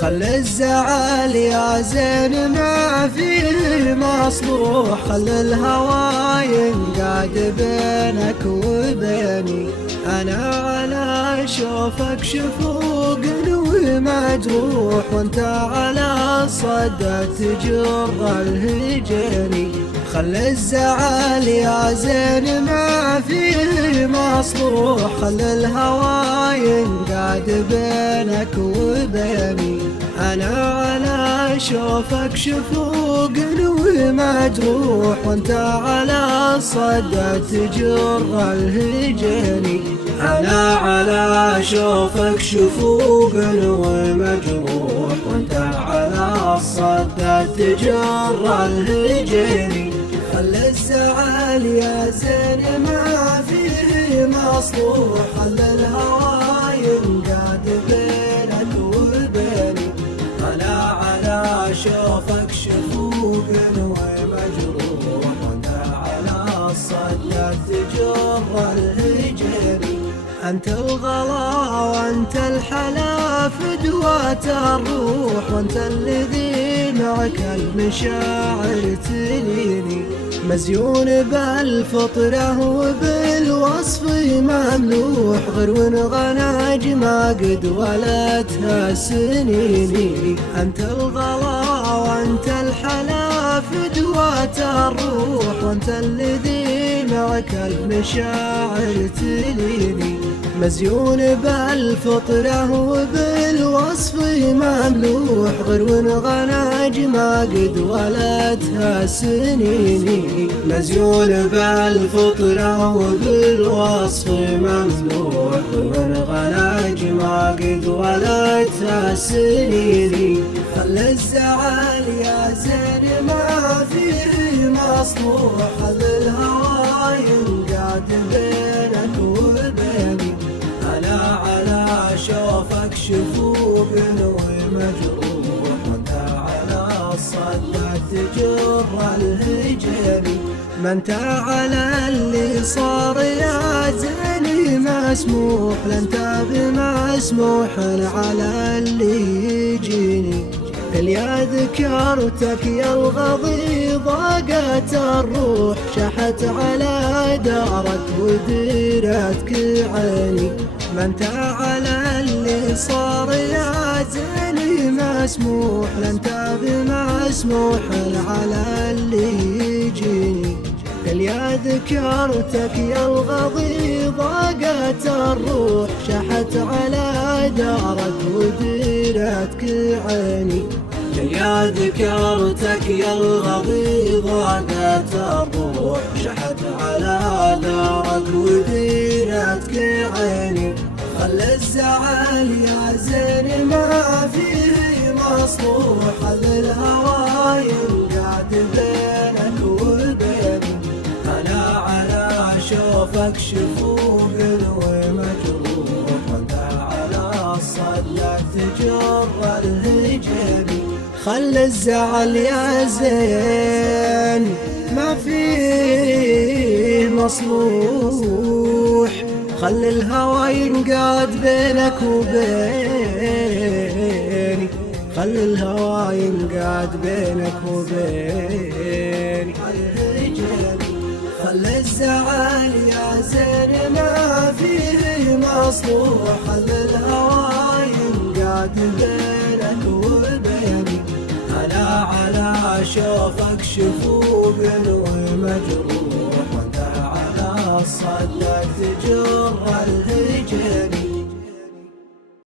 خل الزعل يا زين ما فيه مصلوح، خل الهوى ينقاد بينك وبيني. أنا على شوفك شفوق ومجروح، وانت على الصدى تجر الهجري. خل الزعل يا زين ما فيه مصلوح، خل الهوى ينقاد بينك وبيني. أنا على شوفك شفوق ومجروح، وانت على الصدى تجر الهجري. أنا على شوفك شفوق ومجروح، وانت على الصدى تجر الهجري. خل الزعل يا زين ما فيه مصلوح، خل الهوى ينقاد بينك وبيني. أنا على شوفك شفوق ومجروح، وانت على الصدى تجر الهجري. أنت الغلا وأنت الحلا فدوة الروح، وأنت الذي معك المشاعر تليني. مزيون بالفطرة وبالوصف مملوح، غير غناج ما قد ولدتها سنيني. أنت الغلا وأنت الحلا فدوة الروح، وأنت الذي معك المشاعر تليني. مزيون بالفطرة وبالوصف مملوح، غير غناج ما قد ولدتها سنيني. مزيون بالفطرة وبالوصف مملوح، غير غناج ما قد ولدتها سنيني. خل الزعل يا زين ما فيه مصلوح، خل الهوى ينقاد بينك وبيني. أنا على شوفك شفوق ومجروح، وانت على الصدى تجر الهجري. ما انت على اللي صار يا زيني مسموح، لا انت بمسموح على اللي يجيني. قل يا ذكرتك يا الغضي ضاقت الروح، شحت على دارك وديرتك عيني. ما انت على اللي صار يا زيني مسموح، لا انت بمسموح على اللي يجيني. قل يا ذكرتك يا الغضي ضاقت الروح، شحت على دارك وديرتك عيني. قل يا ذكرتك يا الغضي ضاقت الروح، شحت على دارك وديرتك عيني. خل الزعل يا زين ما فيه مصلوح، خل الهوى ينقاد بينك وبيني. أنا على شوفك شفوق ومجروح، وانت على الصدى تجر الهجري. خل الزعل يا زين ما فيه مصلوح، خل الهوى ينقاد بينك وبيني. خل الهوى ينقاد بينك وبيني. خل الزعل يا زين ما فيه مصلوح، خل الهوى ينقاد بينك وبيني. أنا على شوفك شفوق ومجروح، وانت على الصدى